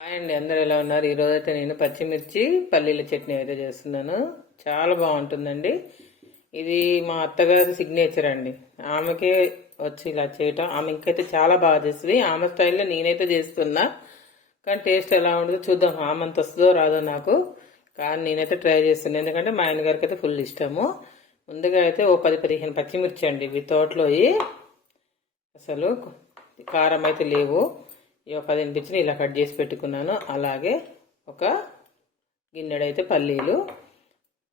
Hi అండి అందరు ఎలా ఉన్నారు? ఈరోజు అయితే నేను పచ్చిమిర్చి పల్లీల చట్నీ అయితే చేస్తున్నాను. చాలా బాగుంటుందండి. ఇది మా అత్తగారి సిగ్నేచర్ అండి. ఆమెకే వచ్చి ఇలా చేయటం. ఆమె ఇంకైతే చాలా బాగా చేస్తుంది. ఆమె స్టైల్లో నేనైతే చేస్తున్నా. కానీ టేస్ట్ ఎలా ఉంటుందో చూద్దాం. ఆమె అంత వస్తుందో రాదో నాకు. కానీ నేనైతే ట్రై చేస్తున్నాను ఎందుకంటే మా ఆయనగారికి అయితే ఫుల్ ఇష్టము. ముందుగా అయితే ఓ పది పదిహేను పచ్చిమిర్చి అండి. ఇవి తోటలోవి అసలు కారం అయితే లేవు. ఒక పది ఇలా కట్ చేసి పెట్టుకున్నాను. అలాగే ఒక గిన్నెడైతే పల్లీలు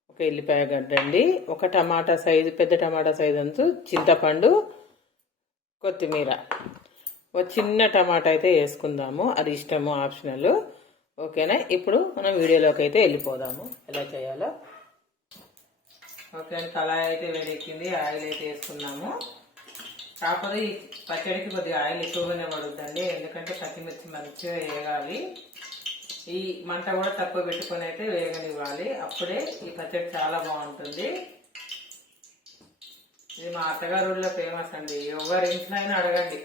ఒక ఎల్లిపాయ గడ్డ అండి ఒక టమాటా సైజు పెద్ద టమాటా సైజు అంచు చింతపండు కొత్తిమీర. ఒక చిన్న టమాటా అయితే వేసుకుందాము. అది ఇష్టము ఆప్షనల్. ఓకేనా? ఇప్పుడు మనం వీడియోలోకి అయితే వెళ్ళిపోదాము. ఎలా చేయాలో. ఓకే కళాయి అయితే వేడెక్కింది ఆయిల్ అయితే వేసుకున్నాము. కాకపోతే ఈ పచ్చడికి కొద్దిగా ఆయిల్ ఎక్కువగానే పడుద్దండి. ఎందుకంటే పచ్చిమిర్చి మంచిగా వేగాలి. ఈ మంట కూడా తక్కువ పెట్టుకొని అయితే వేగనివ్వాలి. అప్పుడే ఈ పచ్చడి చాలా బాగుంటుంది. ఇది మా అత్తగారు ఊళ్ళో ఫేమస్ అండి. ఎవరి ఇంట్లో అయినా అడగండి.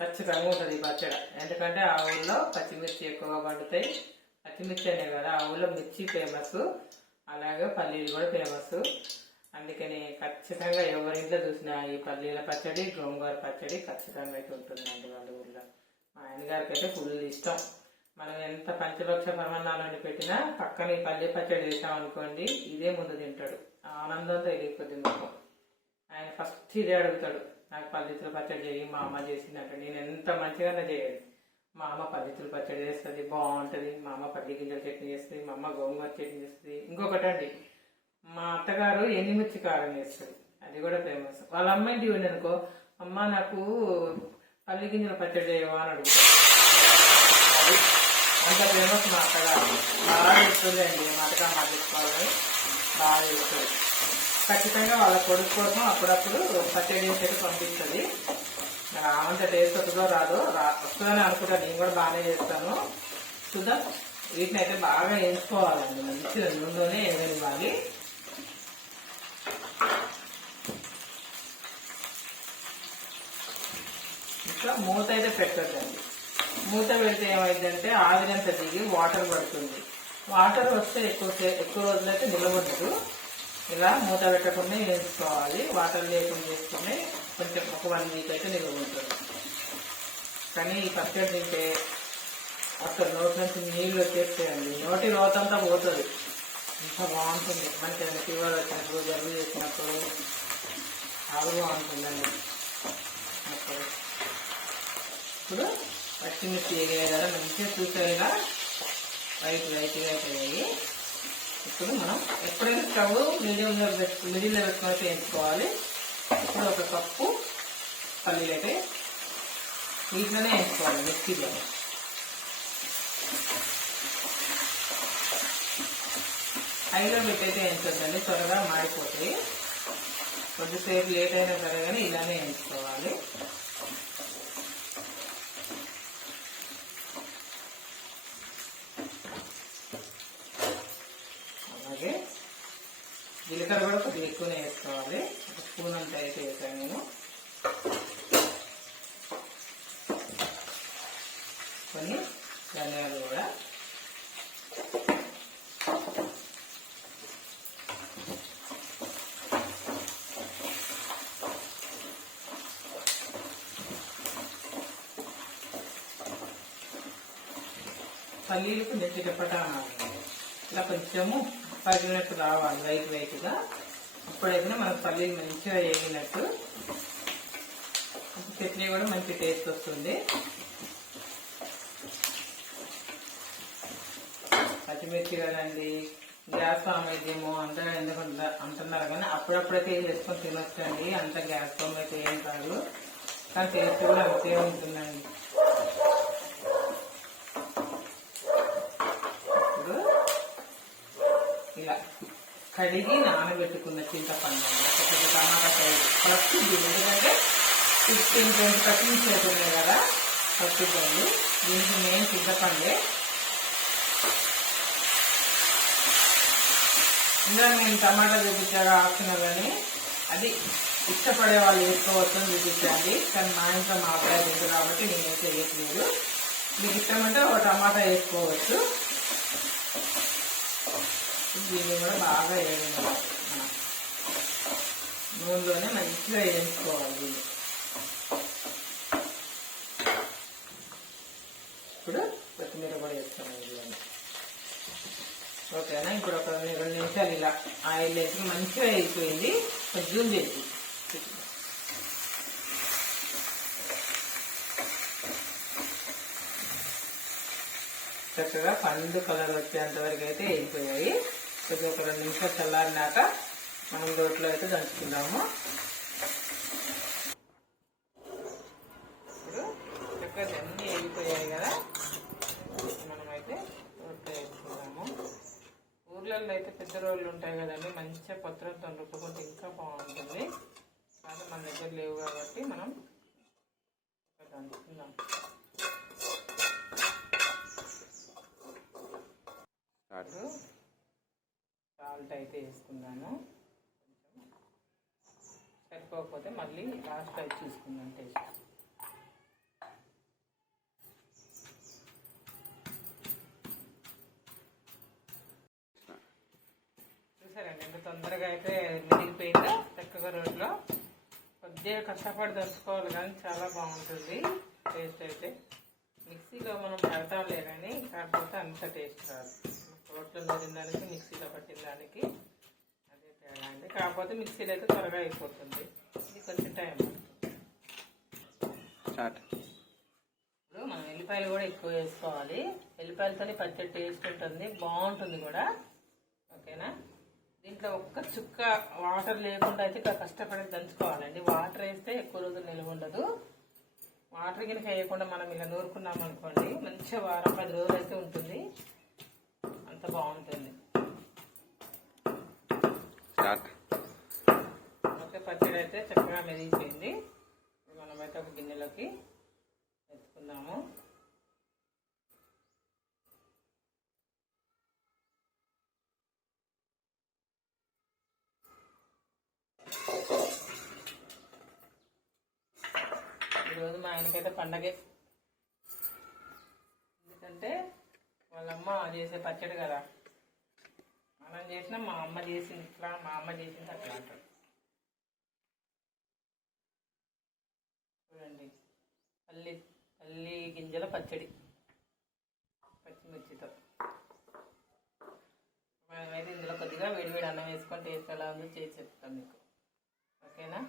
ఖచ్చితంగా ఉంటుంది ఈ పచ్చడి. ఎందుకంటే ఆ ఊళ్ళో పచ్చిమిర్చి ఎక్కువగా పండుతాయి. పచ్చిమిర్చి అనే కదా ఆ ఊళ్ళో మిర్చి ఫేమస్. అలాగే పల్లీలు కూడా ఫేమస్. అందుకని ఖచ్చితంగా ఎవరింట్లో చూసినా ఈ పల్లీల పచ్చడి గోంగూర పచ్చడి ఖచ్చితంగా అయితే ఉంటుందండి వాళ్ళ ఊళ్ళో మా ఆయనగారికి అయితే ఫుల్ ఇష్టం. మనం ఎంత పంచభక్ష పరమాన్నాలు పెట్టినా పక్కన ఈ పల్లి పచ్చడి చేసామనుకోండి ఇదే ముందు తింటాడు. ఆనందంతో వెళ్ళిపోద్ది మాకు ఆయన ఫస్ట్ ఇదే అడుగుతాడు నాకు పల్లితుల పచ్చడి చేయి మా అమ్మ చేసిందంటే. నేను ఎంత మంచిగానే చేయాలి మా అమ్మ పల్లితుల పచ్చడి చేస్తుంది బాగుంటుంది. మా అమ్మ పల్లి గింజల చట్నీ చేస్తుంది మా అమ్మ గోంగూర చట్నీ చేస్తుంది. ఇంకొకటి అండి మా అత్తగారు ఎండుమిర్చి కారం చేస్తారు అది కూడా ఫేమస్ వాళ్ళ అమ్మ ఇంటి అనుకో అమ్మ నాకు పల్లి గింజల పచ్చడి చేయవా అని అడుగుతారు అది అంత ఫేమస్ మా అత్తగారు. బాగా చేస్తుంది అండి. మా అత్తగారు మా తెచ్చుకోవాలని బాగా చేస్తుంది. ఖచ్చితంగా వాళ్ళ కొడుకు కోసం అప్పుడప్పుడు పచ్చడి చేసేది పంపిస్తుంది. మరి ఆమంత టేస్ట్ వస్తుందో రాదో రా వస్తుందని అనుకుంటా. నేను కూడా బాగానే చేస్తాను. చూద్దాం. వీటిని అయితే బాగా వేయించుకోవాలండి మంచిగా నూనెలోనే వేయనివ్వాలి. ఇంకా మూత అయితే పెట్టద్దండి. మూత పెడితే ఏమైందంటే ఆవిరంత దిగి వాటర్ పడుతుంది. వాటర్ వస్తే ఎక్కువ ఎక్కువ రోజులైతే నిలబడదు. ఇలా మూత పెట్టకుండా వేసుకోవాలి వాటర్ లేకుండా వేసుకుని కొంచెం ఒక వన్ వీక్ అయితే నిల్వ ఉంటుంది కానీ ఈ పచ్చడి తింటే అసలు నోటి నుంచి నీళ్ళు వచ్చేస్తాయండి. నోటి రోతంతా పోతుంది. ఇంకా బాగుంటుంది. మనకి ఫీవర్ వచ్చినప్పుడు జలుబు చేసినప్పుడు చాలా బాగుంటుందండి. అప్పుడు ఇప్పుడు పచ్చిమిర్చి వేగాయి కదా మంచిగా చూసేలా వైట్ వైట్గా అయిపోయాయి ఇప్పుడు మనం ఎప్పుడైనా స్టవ్ మీడియంలో పెట్టు మిడిల్లో పెట్టుకొని వేయించుకోవాలి ఇప్పుడు ఒక కప్పు పల్లీలు అయితే వీటిలోనే వేసుకోవాలి మిక్సీలో. హైలో పెట్టయితే వేయించొద్దండి త్వరగా మాడిపోతాయి. కొద్దిసేపు లేట్ అయినా సరే కానీ ఇలానే వేయించుకోవాలి అలాగే జీలకర్ర కూడా కొద్దిగా ఎక్కువనే వేసుకోవాలి. ఒక స్పూన్ అంత అయితే వేసాను నేను. కొన్ని ధనియాలు కూడా. పల్లీలకు నెత్తి తిప్పటం ఇలా కొంచెము పగిలినట్టు రావాలి వైట్ వైట్గా అప్పుడైతే మనకు పల్లీలు మంచిగా వేగినట్టు చట్నీ కూడా మంచి టేస్ట్ వస్తుంది. పచ్చిమిర్చి కదండి గ్యాస్ ఫామ్ అయితేమో ఎందుకు అంటున్నారు కానీ అప్పుడప్పుడైతే వేసుకొని తినొచ్చండి. అంత గ్యాస్ ఫామ్ అయితే ఏం కాదు కానీ టేస్ట్ కూడా అంతే ఉంటుందండి ఇప్పుడు ఇలా కడిగి నానబెట్టుకున్న చింతపండు ఒక పెద్ద టమాటా సైజు ప్లస్ ఇది ఎందుకంటే ఫిఫ్టీన్ ట్వంటీ పర్సెంట్ అవుతున్నాయి కదా పచ్చిద్దండి దీనికి మెయిన్ చింతపండే. ఇందులో నేను టమాటా చూపించాగా ఆప్షనల్ అని అది ఇష్టపడే వాళ్ళు వేసుకోవచ్చు అని చూపించండి కానీ మా ఇంట్లో మా అబ్బాయి తింటారు కాబట్టి నేనైతే వేయట్లేదు. మీకు ఇష్టమంటే ఒక టమాటా వేసుకోవచ్చు. దీన్ని కూడా బాగా వేయాలి. నూనెలోనే మంచిగా వేయించుకోవాలి దీన్ని. ఇప్పుడు కొత్తిమీర కూడా వేస్తాను ఓకేనా? ఇప్పుడు ఒక రెండు నిమిషాలు ఇలా ఆయిల్ వేసి మంచిగా అయిపోయింది జూమ్ చేసి చక్కగా పండు కలర్ వచ్చేంత వరకు అయితే వేగిపోయాయి. కొద్దిగా ఒక రెండు నిమిషాలు చల్లారినాక మనం రోట్లో అయితే దంచుకుందాము. ఇప్పుడు చక్కగా అన్నీ వెళ్ళిపోయాయి కదా. మనమైతే రోట్లో వేసుకుందాము. ఊర్లలో అయితే పెద్ద రోళ్ళు ఉంటాయి కదండి మంచిగా పత్రంతో రుబ్బుకుంటే ఇంకా బాగుంటుంది. కానీ మన దగ్గర లేవు కాబట్టి మనం దంచుకుందాం ఇప్పుడు సాల్ట్ అయితే వేసుకున్నాను. కొంచెం సరిపోకపోతే మళ్ళీ లాస్ట్ అయితే చూసుకున్నాను టేస్ట్ చూసారండి ఎంత తొందరగా అయితే మెరిగిపోయిందో చక్కగా రోడ్లో కొద్దిగా కష్టపడి దంచుకోవాలి కానీ చాలా బాగుంటుంది టేస్ట్ అయితే. మిక్సీలో మనం పెడతాం లేదని కాకపోతే అంత టేస్ట్ రాదు. రోట్లో తినడానికి మిక్సీలో పట్టిన దానికి అదే తేడా అండి కాకపోతే మిక్సీలో అయితే త్వరగా అయిపోతుంది. ఇది కొంచెం టైం ఇప్పుడు మనం ఎల్లిపాయలు కూడా ఎక్కువ వేసుకోవాలి. ఎల్లిపాయలతోని పచ్చడి టేస్ట్ ఉంటుంది బాగుంటుంది కూడా. ఓకేనా? దీంట్లో ఒక్క చుక్క వాటర్ లేకుండా అయితే కష్టపడి దంచుకోవాలండి. వాటర్ వేస్తే ఎక్కువ రోజులు నిల్వ ఉండదు. వాటర్ గినక వేయకుండా మనం ఇలా నూరుకున్నాం అనుకోండి మంచిగా వారం పది రోజులు అయితే ఉంటుంది. అంత బాగుంటుంది. పచ్చడి అయితే చక్కగా మెదిగిపోయింది మనమైతే ఒక గిన్నెలోకి ఎత్తుకుందాము. ఈరోజు మా ఆయనకైతే పండగే. ఎందుకంటే వాళ్ళమ్మ చేసే పచ్చడి కదా. మనం చేసినా మా అమ్మ చేసింది ఇట్లా మా అమ్మ చేసింది అట్లా అంటారు పల్లి పల్లి గింజల పచ్చడి. పచ్చిమిర్చితో. మనమైతే ఇందులో కొద్దిగా వేడివేడి అన్నం వేసుకొని టేస్ట్ ఎలా ఉందో చేసి చెప్తాం మీకు. ఓకేనా?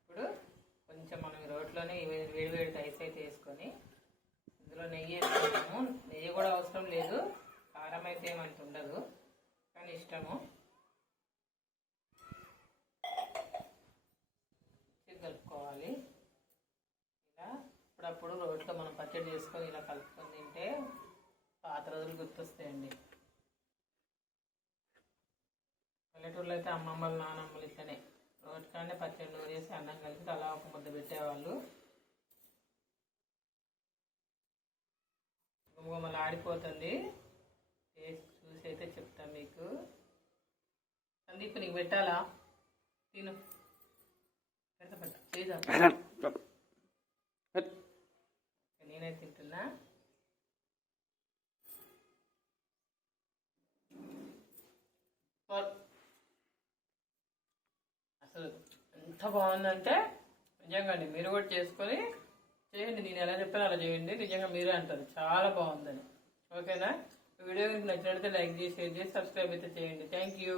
ఇప్పుడు కొంచెం మనం రోట్లోనే ఈ వేడి వేడి వేడి రైస్ అయితే వేసుకొని ఇందులో నెయ్యి వేసుకుంటాము. నెయ్యి కూడా అవసరం లేదు. కారం అయితే ఏమంత ఉండదు. కానీ ఇష్టము ఇది కలుపుకోవాలి ఇలా అప్పుడప్పుడు రోట్లో మనం పచ్చడి చేసుకొని ఇలా కలుపుకొని తింటే పాత రోజులు గుర్తొస్తాయండి. పల్లెటూరులో అయితే అమ్మమ్మలు నానమ్మలు ఇట్లనే. రోటి కానీ పచ్చడి నూరేసి అన్నం కలిపి అలా ఒక ముద్ద పెట్టేవాళ్ళు. గుమగుమలు ఆడిపోతుంది. టేస్ట్ చూసి అయితే చెప్తాను మీకు. సందీప్ నీకు పెట్టాలా? తిను. పెడతా పెట్ట చేద్దాం నేనే తింటున్నా. అసలు ఎంత బాగుందంటే నిజంగా అండి మీరు కూడా చేసుకొని చేయండి. నేను ఎలా చెప్పాను అలా చేయండి. నిజంగా మీరే అంటారు. చాలా బాగుందని. ఓకేనా? వీడియో మీకు నచ్చినట్లయితే లైక్ చేసి షేర్ చేసి సబ్స్క్రైబ్ అయితే చేయండి. Thank you.